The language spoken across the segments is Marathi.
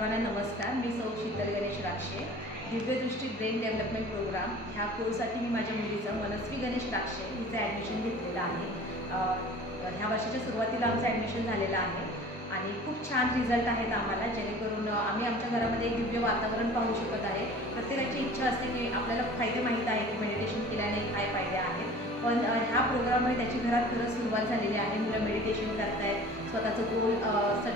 सर्वांना नमस्कार. मी Sau Sheetal Ganesh Rakshe. Divyadrishti brain development program ह्या कोर्ससाठी मी माझ्या मुलीचं मनस्वी गणेश राक्षे हिचं ॲडमिशन घेतलेलं आहे. ह्या वर्षाच्या सुरुवातीला आमचं ॲडमिशन झालेलं आहे आणि खूप छान रिझल्ट आहेत आम्हाला, जेणेकरून आम्ही आमच्या घरामध्ये एक दिव्य वातावरण पाहू शकत आहे. प्रत्येकाची इच्छा असते की आपल्याला फायदे माहीत आहे की मेडिटेशन केल्याने काय फायदे आहेत, पण ह्या प्रोग्राममुळे त्याची घरात खरंच सुरुवात झालेली आहे. मुलं मेडिटेशन करतायत, स्वतःचं गोल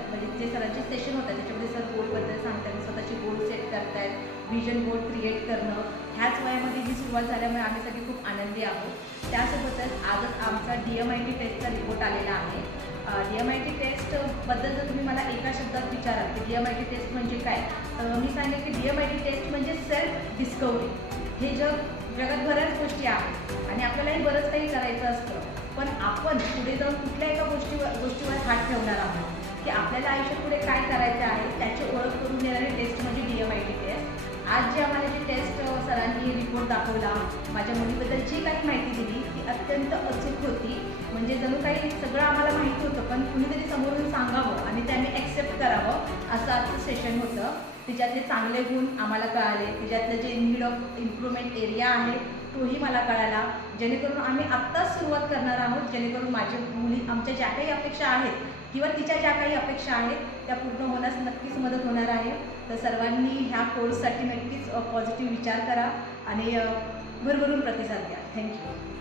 म्हणजे जे सरांचे सेशन होतात त्याच्यामध्ये सर गोलबद्दल सांगतात, स्वतःचे गोल सेट करतायत, व्हिजन बोर्ड क्रिएट करणं. ह्याच वयामध्ये ही सुरुवात झाल्यामुळे आम्ही सगळे खूप आनंदी आहोत. त्यासोबतच आजच आमचा DMIT टेस्टचा रिपोर्ट आलेला आहे. DMIT टेस्टबद्दल जर तुम्ही मला एका शब्दात विचाराल की DMIT टेस्ट म्हणजे काय, तर मी सांगेन की DMIT टेस्ट म्हणजे सेल्फ डिस्कवरी. हे जगात बऱ्याच गोष्टी आहेत आणि आपल्यालाही बरंच काही करायचं असतं, पण आपण पुढे जाऊन कुठल्या एका गोष्टीवर हात ठेवणार आहोत की आपल्याला आयुष्यात पुढे काय करायचं आहे त्याची ओळख करून देणारी टेस्ट म्हणजे DMIT टेस्ट. आज जे आम्हाला जी टेस्ट सरांनी रिपोर्ट दाखवला, माझ्या मुलीबद्दल जी काही माहिती दिली ती अत्यंत अचूक होती. म्हणजे जणू काही सगळं आम्हाला माहिती होतं, पण कुणीतरी समोरून सांगावं आणि ते आम्ही ॲक्सेप्ट करावं असं आजचं सेशन होतं. तिच्यातले चांगले गुण आम्हाला कळाले, तिच्यातलं जे नीड ऑफ इम्प्रूव्हमेंट एरिया आहे तोही मला कळाला, जेणेकरून आम्ही आत्ताच सुरुवात करणार आहोत, जेणेकरून माझी मुली आमच्या ज्या काही अपेक्षा आहेत किंवा तिच्या ज्या काही अपेक्षा आहेत त्या पूर्ण होण्यास नक्कीच मदत होणार आहे. तर सर्वांनी ह्या कोर्ससाठी नक्कीच पॉझिटिव्ह विचार करा आणि भरभरून प्रतिसाद द्या. थँक्यू.